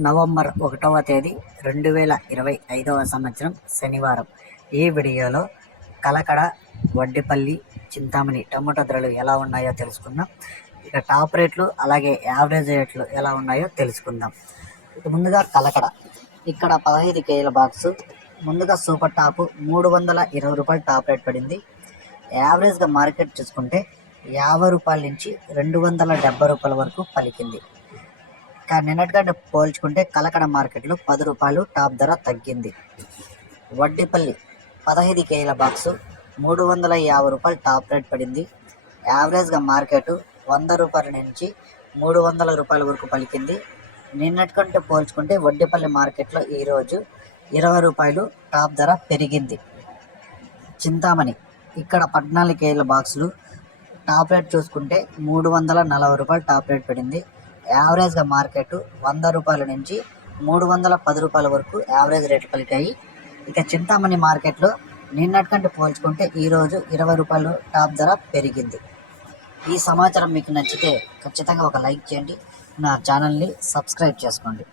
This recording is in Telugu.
నవంబర్ 1వ తేదీ 2025వ సంవత్సరం శనివారం. ఈ వీడియోలో కలకడ, వడ్డిపల్లి, చింతామణి టమాటో ధరలు ఎలా ఉన్నాయో తెలుసుకుందాం. ఇక టాప్ రేట్లు అలాగే యావరేజ్ రేట్లు ఎలా ఉన్నాయో తెలుసుకుందాం. ముందుగా కలకడ, ఇక్కడ 15 కేజీల బాక్సు. ముందుగా సూపర్ టాప్ 320 రూపాయలు టాప్ రేట్ పడింది. యావరేజ్గా మార్కెట్ చూసుకుంటే 50 రూపాయల నుంచి 270 రూపాయల వరకు పలికింది. నిన్నటికంటే పోల్చుకుంటే కలకడ మార్కెట్లో 10 రూపాయలు టాప్ ధర తగ్గింది. వడ్డిపల్లి 15 కేజీల బాక్సు 350 రూపాయలు టాప్ రేట్ పడింది. యావరేజ్గా మార్కెట్ 100 రూపాయల నుంచి 300 రూపాయల వరకు పలికింది. నిన్నటికంటే పోల్చుకుంటే వడ్డిపల్లి మార్కెట్లో ఈరోజు 20 రూపాయలు టాప్ ధర పెరిగింది. చింతామణి, ఇక్కడ 14 కేజీల బాక్సులు టాప్ రేట్ చూసుకుంటే 340 రూపాయలు టాప్ రేట్ పడింది. యావరేజ్గా మార్కెట్ 100 రూపాయల నుంచి 310 రూపాయల వరకు యావరేజ్ రేట్లు పలికాయి. ఇక చింతామణి మార్కెట్లో నిన్నటికంటే పోల్చుకుంటే ఈరోజు 20 రూపాయలు టాప్ ధర పెరిగింది. ఈ సమాచారం మీకు నచ్చితే ఖచ్చితంగా ఒక లైక్ చేయండి, నా ఛానల్ని సబ్స్క్రైబ్ చేసుకోండి.